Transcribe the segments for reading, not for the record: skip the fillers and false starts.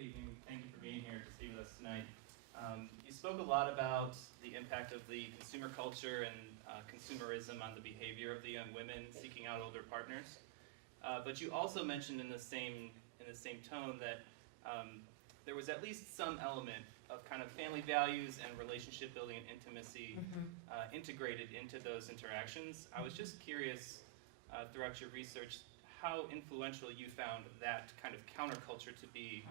Good evening. Thank you for being here to speak with us tonight. You spoke a lot about the impact of the consumer culture and consumerism on the behavior of the young women seeking out older partners. But you also mentioned in the same tone that there was at least some element of kind of family values and relationship building and intimacy integrated into those interactions. I was just curious, throughout your research, how influential you found that kind of counterculture to be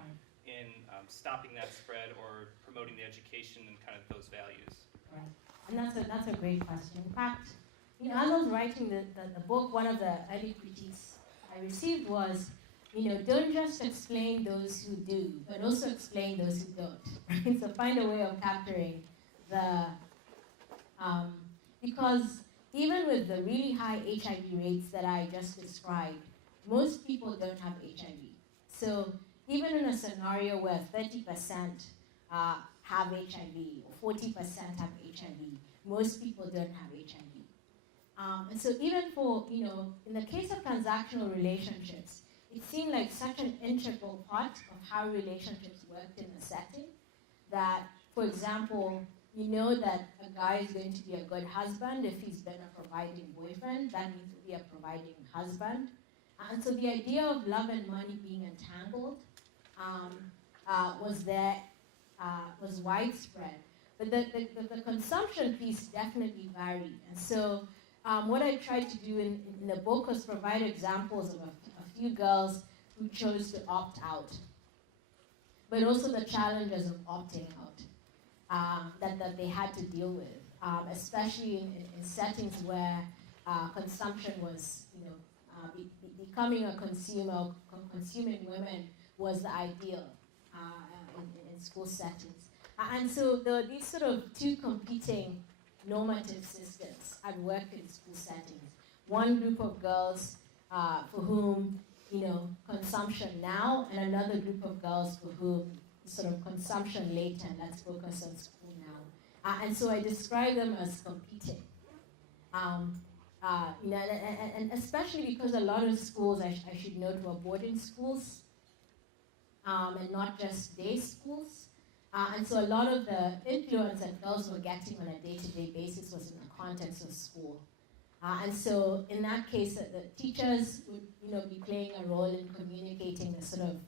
in stopping that spread or promoting the education and kind of those values. Right. And that's a great question. In fact, as I was writing the book, one of the early critiques I received was, don't just explain those who do, but also explain those who don't. Right? So find a way of capturing the, because even with the really high HIV rates that I just described, most people don't have HIV. So even in a scenario where 30% have HIV or 40% have HIV, most people don't have HIV. And so even for, in the case of transactional relationships, it seemed like such an integral part of how relationships worked in a setting that, for example, you know that a guy is going to be a good husband if he's been a providing boyfriend, that means to be a providing husband. And so the idea of love and money being entangled was widespread. But the consumption piece definitely varied. And so what I tried to do in the book was provide examples of a few girls who chose to opt out, but also the challenges of opting out that they had to deal with, especially in settings where consumption was, becoming a consumer, consuming women was the ideal in school settings. And so there were these sort of two competing normative systems at work in school settings. One group of girls for whom, consumption now, and another group of girls for whom sort of consumption later, and let's focus on school now. And so I describe them as competing. And especially because a lot of schools, I should note, were boarding schools and not just day schools. And so a lot of the influence that girls were getting on a day-to-day basis was in the context of school. And so in that case, the teachers would be playing a role in communicating the sort of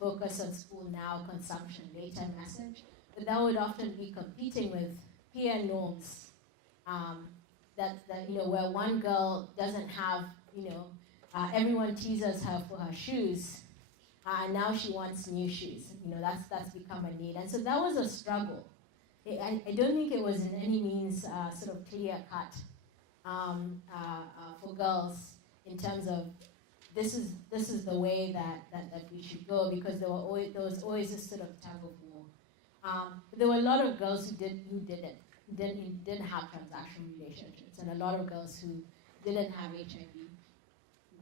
focus on school now, consumption later message. But that would often be competing with peer norms. That where one girl doesn't have, everyone teases her for her shoes, and now she wants new shoes. That's become a need, and so that was a struggle. I don't think it was in any means sort of clear cut for girls in terms of this is the way that we should go, because there was always this sort of tug of war. But there were a lot of girls who didn't have transactional relationships, and a lot of girls who didn't have HIV,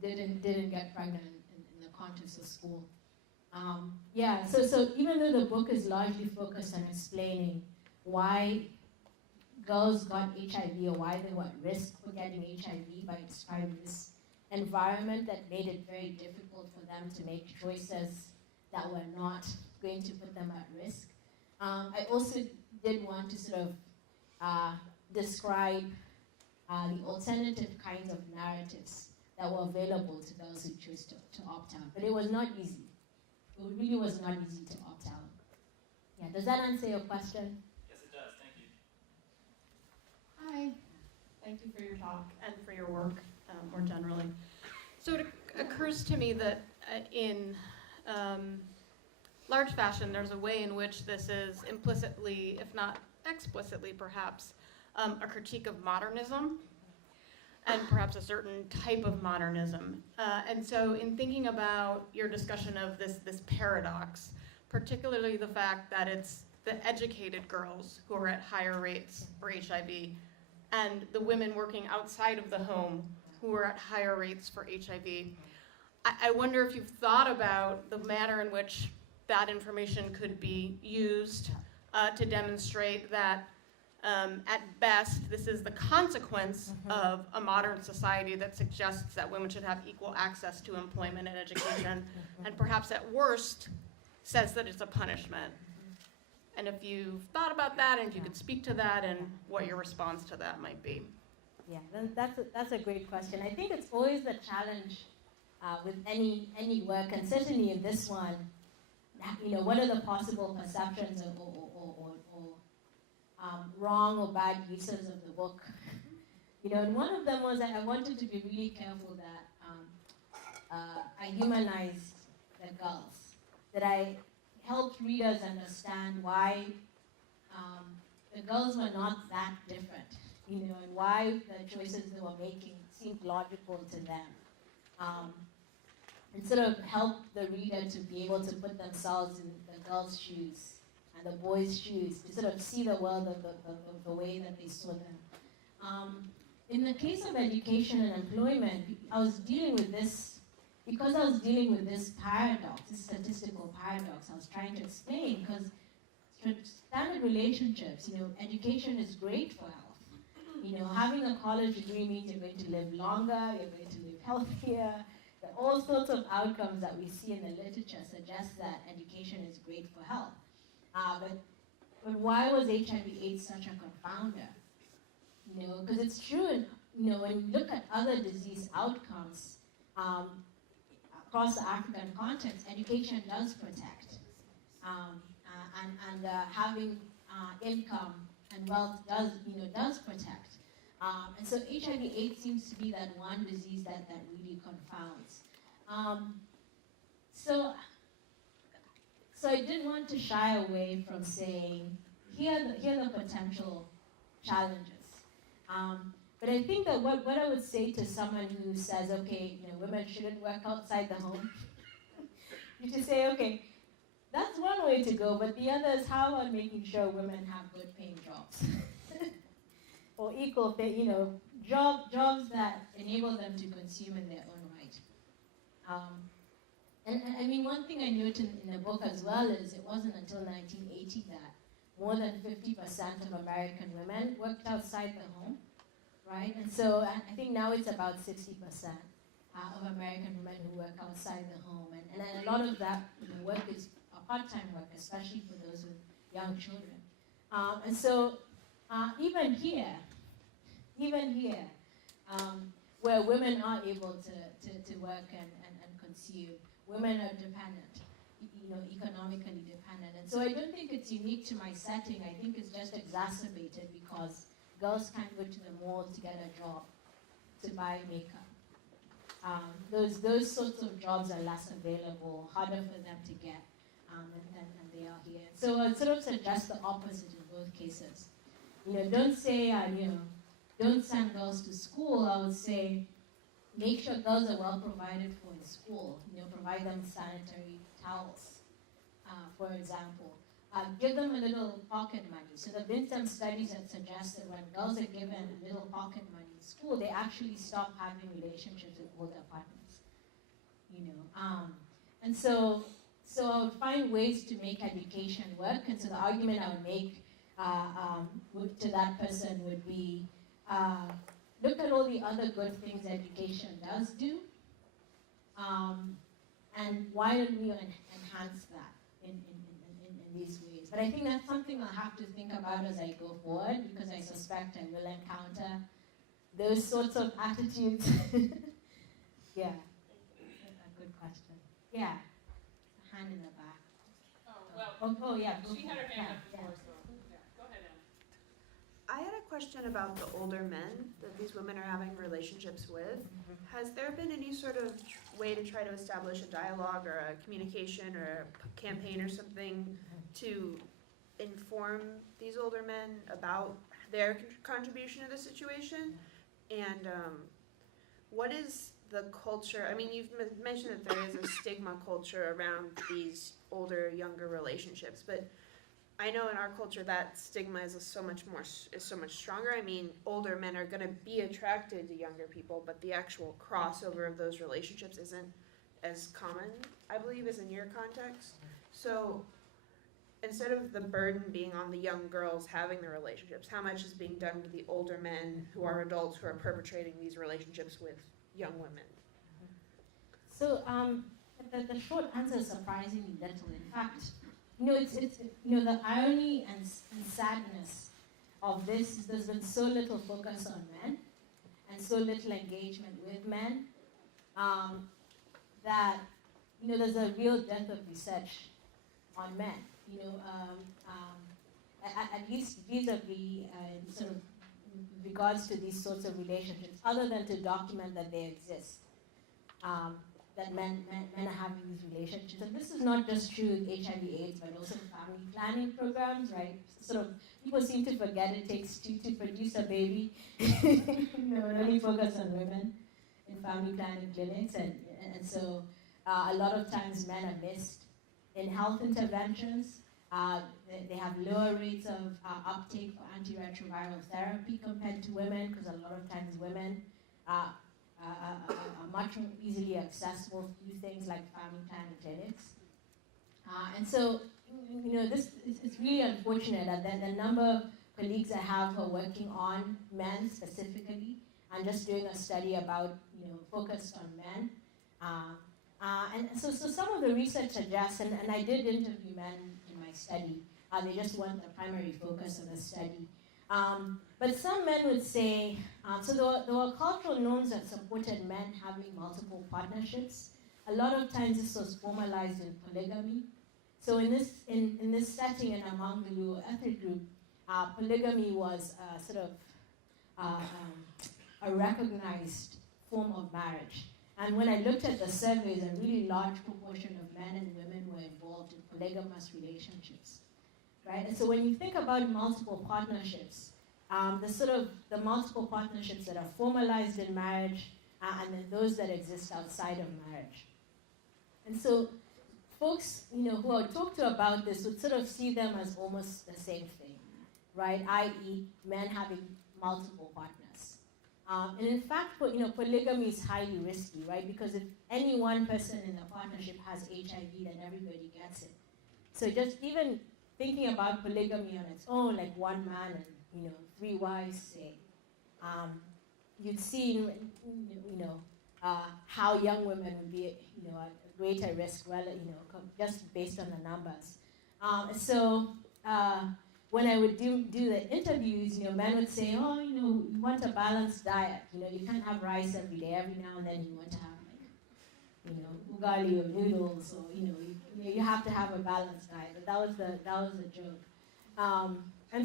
didn't get pregnant in the context of school. So even though the book is largely focused on explaining why girls got HIV or why they were at risk for getting HIV by describing this environment that made it very difficult for them to make choices that were not going to put them at risk, I also did want to sort of describe the alternative kinds of narratives that were available to those who chose to opt out. But it was not easy. It really was not easy to opt out. Yeah, does that answer your question? Yes, it does. Thank you. Hi. Thank you for your talk and for your work more generally. So it occurs to me that in large fashion, there's a way in which this is implicitly, if not explicitly perhaps, a critique of modernism, and perhaps a certain type of modernism. And so in thinking about your discussion of this paradox, particularly the fact that it's the educated girls who are at higher rates for HIV, and the women working outside of the home who are at higher rates for HIV, I wonder if you've thought about the manner in which that information could be used to demonstrate that at best, this is the consequence of a modern society that suggests that women should have equal access to employment and education, and perhaps at worst, says that it's a punishment. And if you've thought about that, and if you could speak to that, and what your response to that might be. Yeah, that's a great question. I think it's always the challenge with any work, and certainly in this one, what are the possible perceptions or wrong or bad uses of the book? And one of them was that I wanted to be really careful that I humanized the girls, that I helped readers understand why the girls were not that different, and why the choices they were making seemed logical to them. And sort of help the reader to be able to put themselves in the girls' shoes and the boys' shoes, to sort of see the world of the way that they saw them. In the case of education and employment, I was dealing with this, because I was dealing with this paradox, this statistical paradox I was trying to explain, because standard relationships, education is great for health. Having a college degree means you're going to live longer, you're going to live healthier. All sorts of outcomes that we see in the literature suggest that education is great for health. But why was HIV/AIDS such a confounder? Because it's true, when you look at other disease outcomes across the African context, education does protect. And having income and wealth does protect. And so HIV/AIDS seems to be that one disease that really confounds. So I didn't want to shy away from saying, here are the potential challenges. But I think that what I would say to someone who says, okay, women shouldn't work outside the home, you should say, okay, that's one way to go, but the other is how about making sure women have good paying jobs? Or equal pay, jobs that enable them to consume in their own right. And I mean, one thing I noted in the book as well is it wasn't until 1980 that more than 50% of American women worked outside the home, right? And so I think now it's about 60% of American women who work outside the home. And a lot of that work is part-time work, especially for those with young children. And so even here, where women are able to work and consume, women are dependent, economically dependent. And so I don't think it's unique to my setting. I think it's just exacerbated because girls can't go to the mall to get a job, to buy makeup. Those sorts of jobs are less available, harder for them to get, and they are here. So I'd sort of suggest the opposite in both cases. Don't say, don't send girls to school. I would say, make sure girls are well provided for in school. Provide them sanitary towels, for example. Give them a little pocket money. So there have been some studies that suggest that when girls are given a little pocket money in school, they actually stop having relationships with older partners. And so I would find ways to make education work. And so the argument I would make to that person would be, look at all the other good things education does do, and why don't we enhance that in these ways? But I think that's something I'll have to think about as I go forward, because I suspect I will encounter those sorts of attitudes. Yeah, a good question. Yeah, hand in the back. Oh yeah. She had her hand up before, so go ahead, Em. I had a question about the older men that these women are having relationships with. Has there been any sort of way to try to establish a dialogue or a communication or a campaign or something to inform these older men about their contribution to the situation? And what is the culture? I mean, you've mentioned that there is a stigma culture around these older, younger relationships, but I know in our culture that stigma is so much stronger. I mean, older men are going to be attracted to younger people, but the actual crossover of those relationships isn't as common, I believe, as in your context. So instead of the burden being on the young girls having the relationships, how much is being done with the older men who are adults who are perpetrating these relationships with young women? So I the short answer is surprisingly little. In fact, the irony and sadness of this is there's been so little focus on men and so little engagement with men that there's a real dearth of research on men. At least vis-a-vis sort of regards to these sorts of relationships, other than to document that they exist, that men are having these relationships. And this is not just true with HIV/AIDS, but also family planning programs, right? Sort of people seem to forget it takes two to produce a baby. Only focus on women in family planning clinics, and so a lot of times men are missed in health interventions. They have lower rates of uptake for antiretroviral therapy compared to women, because a lot of times women are much more easily accessible through things like family planning clinics. And so, this it's really unfortunate that the number of colleagues I have who are working on men specifically, and just doing a study about, focused on men. And so some of the research suggests, and I did interview men in my study, they just weren't the primary focus of the study. But some men would say, so there were cultural norms that supported men having multiple partnerships. A lot of times this was formalized in polygamy. So in this setting and among the Luo ethnic group, polygamy was sort of a recognized form of marriage. And when I looked at the surveys, a really large proportion of men and women were involved in polygamous relationships, right? And so when you think about multiple partnerships, the multiple partnerships that are formalized in marriage, and then those that exist outside of marriage. And so folks, who I would talk to about this would sort of see them as almost the same thing, right? i.e., men having multiple partners. And in fact, polygamy is highly risky, right? Because if any one person in the partnership has HIV, then everybody gets it. So just even thinking about polygamy on its own, like one man and 3 wives, say, you'd see, how young women would be, at greater risk, just based on the numbers. When I would do the interviews, men would say, oh, you want a balanced diet. You can't have rice every day. Every now and then you want to have, ugali or noodles, or you have to have a balanced diet. But that was the joke.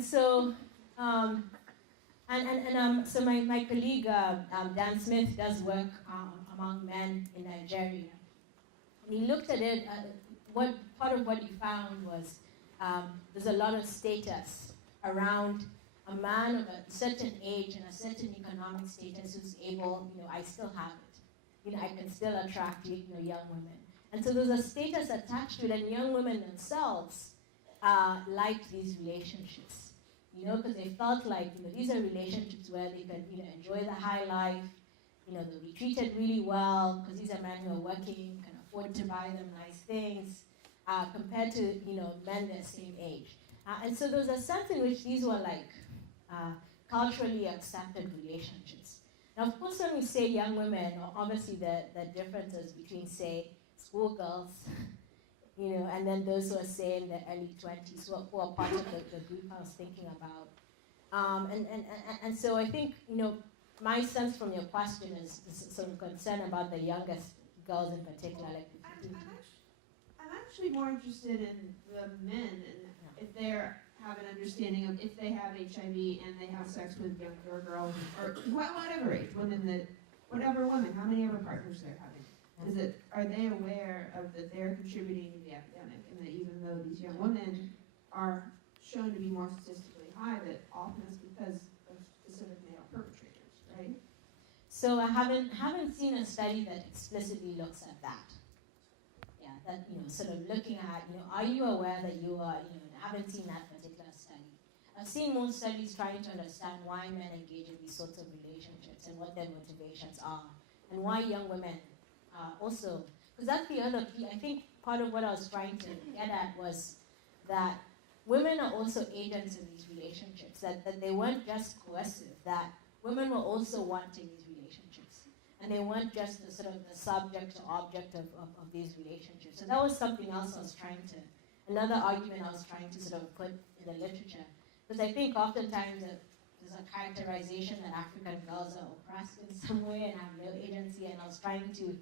So my colleague Dan Smith does work among men in Nigeria, and he looked at it. Part of what he found was there's a lot of status around a man of a certain age and a certain economic status who's able, I still have it. I can still attract, young women. And so there's a status attached to it, and young women themselves liked these relationships, because they felt like, these are relationships where they could, enjoy the high life, they'll be treated really well, because these are men who are working, can afford to buy them nice things, compared to, men their same age. And so there was a sense in which these were like culturally accepted relationships. Now, of course, when we say young women, obviously the differences between, say, schoolgirls, and then those who are, say, in their early 20s, who are part of the group I was thinking about. And so I think, my sense from your question is some concern about the youngest girls in particular. Like I'm actually more interested in the men, and if they have an understanding of if they have HIV and they have sex with younger girls, or whatever age, whatever women, how many ever partners they're having. Are they aware of that they're contributing to the epidemic, and that even though these young women are shown to be more statistically high, that often it's because of specific male perpetrators, right? So I haven't seen a study that explicitly looks at that. Yeah, that sort of looking at are you aware that you are I haven't seen that particular study. I've seen more studies trying to understand why men engage in these sorts of relationships and what their motivations are, and why young women also, because that's the other key. I think part of what I was trying to get at was that women are also agents in these relationships, that they weren't just coercive, that women were also wanting these relationships. and they weren't just the sort of the subject or object of these relationships. So that was something else I was trying to, another argument I was trying to sort of put in the literature. Because I think oftentimes there's a characterization that African girls are oppressed in some way and have no agency, and I was trying to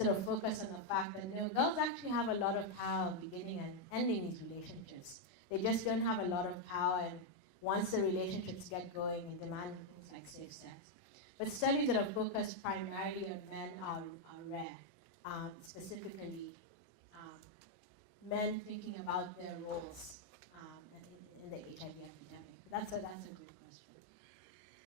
sort of focus on the fact that girls actually have a lot of power beginning and ending these relationships. They just don't have a lot of power, and once the relationships get going and demand things like safe sex. But studies that are focused primarily on men are rare, specifically men thinking about their roles in the HIV epidemic. That's a good